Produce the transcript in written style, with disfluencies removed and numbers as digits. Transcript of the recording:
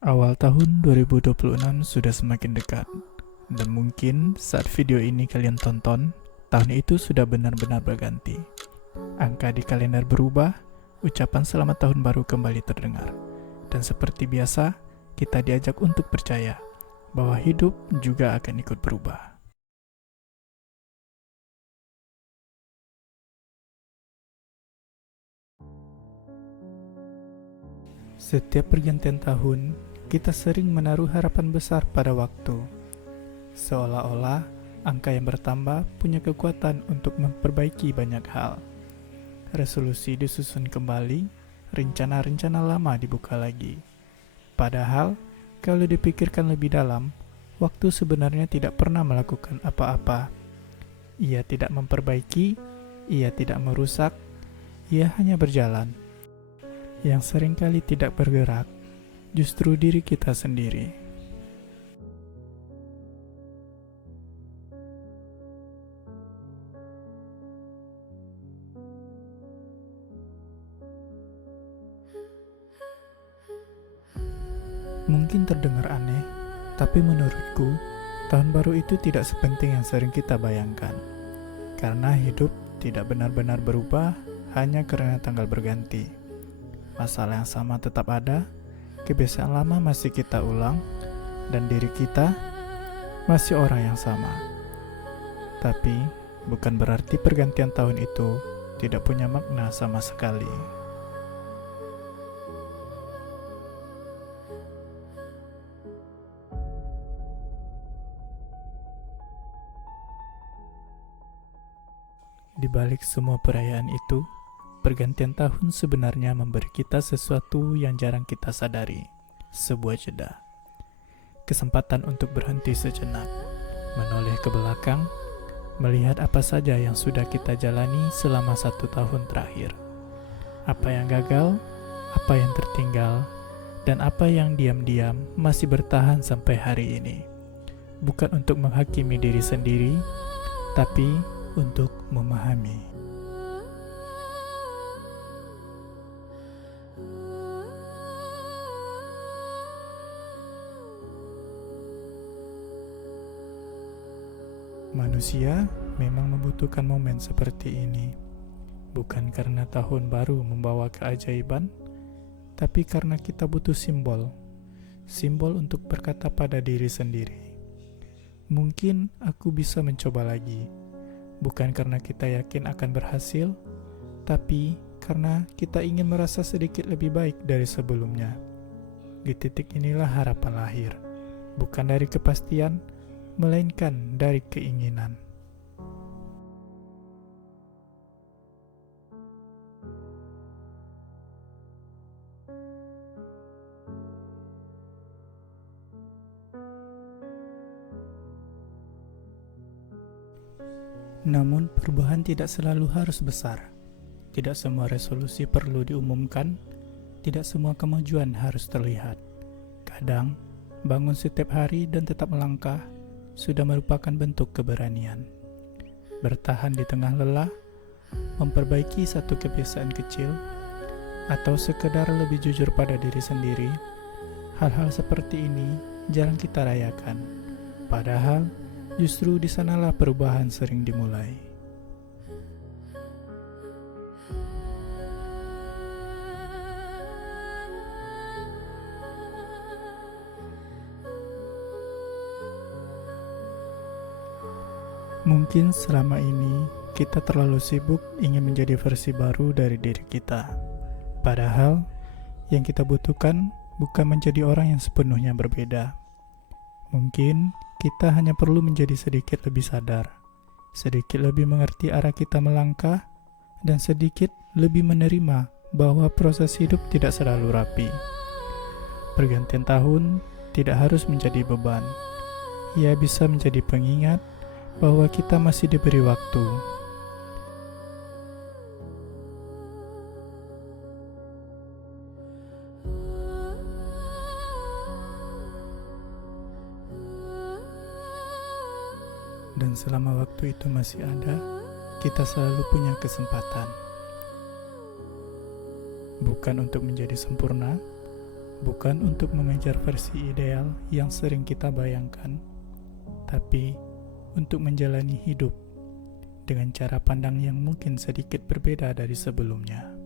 Awal tahun 2026 sudah semakin dekat, dan mungkin saat video ini kalian tonton, tahun itu sudah benar-benar berganti. Angka di kalender berubah, ucapan selamat tahun baru kembali terdengar. Dan seperti biasa, kita diajak untuk percaya bahwa hidup juga akan ikut berubah. Setiap pergantian tahun, kita sering menaruh harapan besar pada waktu. Seolah-olah angka yang bertambah punya kekuatan untuk memperbaiki banyak hal. Resolusi disusun kembali, rencana-rencana lama dibuka lagi. Padahal, kalau dipikirkan lebih dalam, waktu sebenarnya tidak pernah melakukan apa-apa. Ia tidak memperbaiki, ia tidak merusak, ia hanya berjalan. Yang seringkali tidak bergerak, justru diri kita sendiri. Mungkin terdengar aneh, tapi menurutku, tahun baru itu tidak sepenting yang sering kita bayangkan. Karena hidup tidak benar-benar berubah hanya karena tanggal berganti. Masalah yang sama tetap ada, kebiasaan lama masih kita ulang, dan diri kita masih orang yang sama. Tapi, bukan berarti pergantian tahun itu tidak punya makna sama sekali. Di balik semua perayaan itu, pergantian tahun sebenarnya memberi kita sesuatu yang jarang kita sadari, sebuah jeda. Kesempatan untuk berhenti sejenak, menoleh ke belakang, melihat apa saja yang sudah kita jalani selama 1 tahun terakhir. Apa yang gagal, apa yang tertinggal, dan apa yang diam-diam masih bertahan sampai hari ini. Bukan untuk menghakimi diri sendiri, tapi untuk memahami. Manusia memang membutuhkan momen seperti ini, bukan karena tahun baru membawa keajaiban, tapi karena kita butuh simbol untuk berkata pada diri sendiri, mungkin aku bisa mencoba lagi. Bukan karena kita yakin akan berhasil, tapi karena kita ingin merasa sedikit lebih baik dari sebelumnya. Di titik inilah harapan lahir, bukan dari kepastian, melainkan dari keinginan. Namun perubahan tidak selalu harus besar. Tidak semua resolusi perlu diumumkan, tidak semua kemajuan harus terlihat. Kadang, bangun setiap hari dan tetap melangkah sudah merupakan bentuk keberanian. Bertahan di tengah lelah, memperbaiki satu kebiasaan kecil, atau sekedar lebih jujur pada diri sendiri, hal-hal seperti ini jarang kita rayakan. Padahal, justru di sanalah perubahan sering dimulai. Mungkin selama ini kita terlalu sibuk ingin menjadi versi baru dari diri kita. Padahal, yang kita butuhkan bukan menjadi orang yang sepenuhnya berbeda. Mungkin kita hanya perlu menjadi sedikit lebih sadar, sedikit lebih mengerti arah kita melangkah, dan sedikit lebih menerima bahwa proses hidup tidak selalu rapi. Pergantian tahun tidak harus menjadi beban. Ia bisa menjadi pengingat bahwa kita masih diberi waktu. Dan selama waktu itu masih ada, kita selalu punya kesempatan. Bukan untuk menjadi sempurna, bukan bukan untuk mengejar versi ideal yang sering kita bayangkan, tapi untuk menjalani hidup dengan cara pandang yang mungkin sedikit berbeda dari sebelumnya.